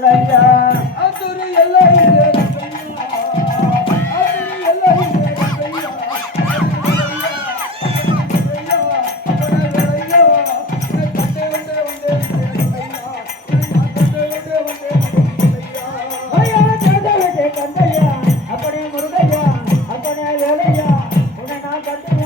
எல்லையா அதுரு எல்லை அப்படியே முருகையா அப்பனே வேலையா உன்னை நான் கண்டு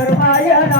Karmaya na.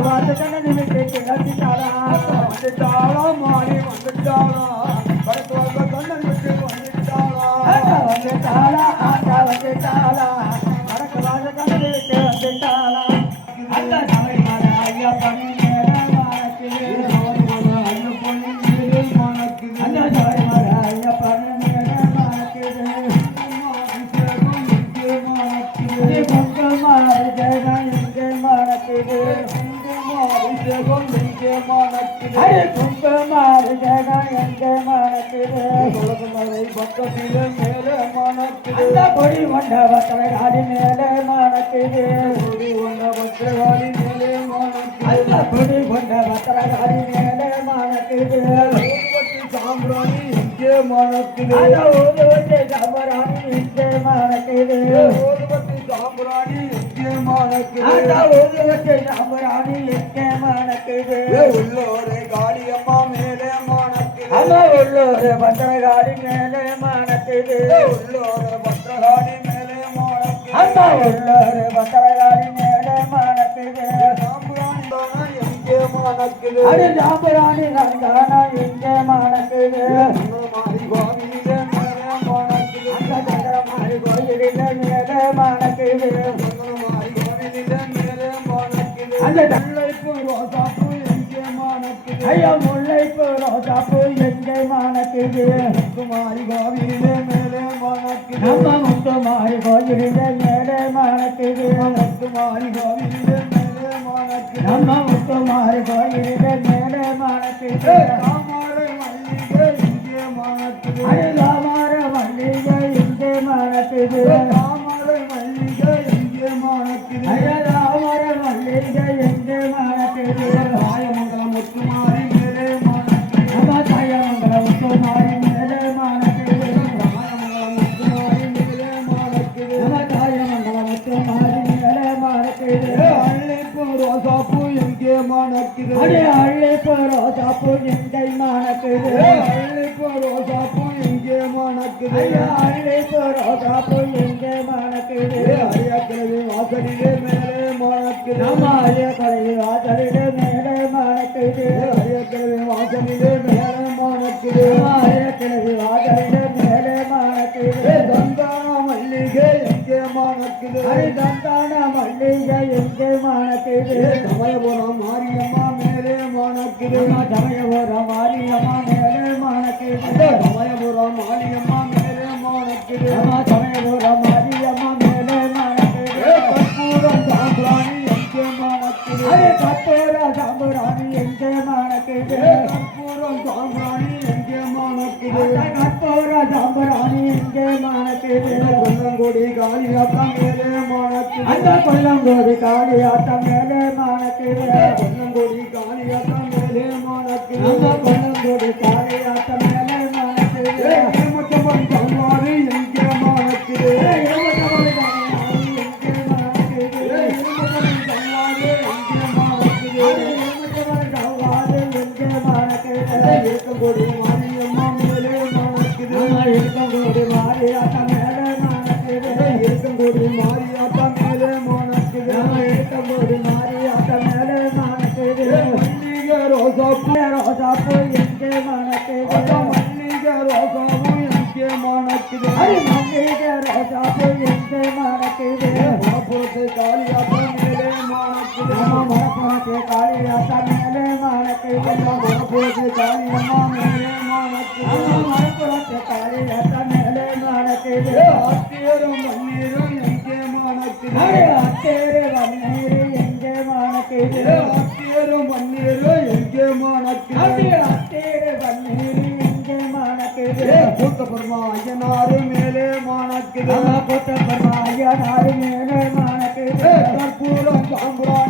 விட்டு வந்துட்டாளா ஆத்தா வந்துட்டாளா வந்துட்டாளா மாறி வந்துட்டாளா வந்துட்டாளா வந்துட்டாளா வந்துட்டாளா வந்துட்டாளா அந்த தமிழ் ஐயா பண்ணி அरे குங்குமா ஜெயம் எங்கே மணக்குது அந்த பொடி மண்டபத்தில் ஆடி மேலே மணக்குது அந்த பொடி மண்டபத்தில் ஆடி மேலே மணக்குது அந்த ஊரு வச்சு கபராணி இங்கே மணக்குது அந்த ஊரு வச்சு கபராணி இங்கே மணக்குது. காளியம்மா மேலே மானக்குது அந்த உள்ளூர் பத்திரகாடி மேலே மணக்குது. உள்ளோர பத்திரகாளி மேலே மானக்குது அந்த உள்ளூர் பத்திரகாடி மேலே மணக்குது. சாம்பிராணி எங்கே மானக்குது அடி ஜாம்பராணி நந்தானா இங்கே மணக்குது? மாறி கோவிலே மேலே அந்த கோயிலில் மேலே மணக்குது. மேலே எங்கே ஐயோ முல்லைப்பூ ரோசாப்பூ எங்கே மணக்குது? குமாரி கோவிலே மேலே மானக்குது நம்ம முத்துமாரி கோயிலில் மேலே மணக்குது. குமாரி கோவிலே மேலே மானக்குது நம்ம முத்துமாரி கோயிலில் மேலே மணக்குது. தாமரை மல்லிகை இங்கே மானக்குது அருகாமார மல்லிகை இங்கே மணக்குது. தாமரை மல்லிகை இங்கே மல்லிகை எங்கே மணக்குது. ஐயா. அள்ளிப்பூ ரோசாப்பூ எங்கே மணக்குது அரியாக்கிழமை வாசலிலே மேலே மானக்குது நம்ம கலை வாசலிலே மேலே மணக்குது அரியாக்கிழமை வாசலிலே மேலே ஐயா கிளவி வாசலிலே மேலே மணக்குது சந்தான மல்லிகை எங்கே மானக்குது அடி தந்தான மல்லிகை எங்கே மணக்குது சமயபுரம் மாரியம்மா மேலே மாணக்கிருமா நம்ம சமயபுரம் மாரியம்மா மேலே மணக்குது சமயபுரம் மாரியம்மா மேலே மாணக்கிருமா நம்ம சமயபுரம் மாரியம்மா மேலே மணக்குது சாம்பிராணி எங்கே மாணக்கிரு அடி கத்தோர சாம்புராணி எங்கே மணக்குது கற்பூரம் சாம்பிராணி எங்கே மாணக்கிரு அந்த சாம்பிராணி எங்கே மணக்குது கொல்லங்கொடி காளியாத்தா மேலே மாணக்கிரு அந்த கொல்லங்கோடி காளியாத்தம் மேலே மாணக்கிரு கொல்லங்கொடி காளியாத்தா மேலே மானக்குது அந்த கொல்லங்கோடி ரோசாப்பூ எங்கே மணக்குது மல்லிகை ரோசாப்பூ எங்கே மானக்குது அடி மல்லிகை ரோசாப்பூ எங்கே மணக்குது மணப்புறத்து காளியாத்தா மேலே மானக்குது நம்ம மணப்புறத்து காளியாட்டம் மேலே மணக்குது மணப்புறத்து காளியம்மா மேலே மானக்குது நம்ம மணப்புறத்து காளியாட்டம் மேலே மணக்குது ஆத்தியரும் மண்ணீரும் எங்கே மானக்குது கூட்டபெருமா ஐயனாரு மேலே மானக்குது நம்ம புத்தப்பர்மா ஐயா நாடு மேலே மணக்குது கற்பூரம் சாம்பிராணி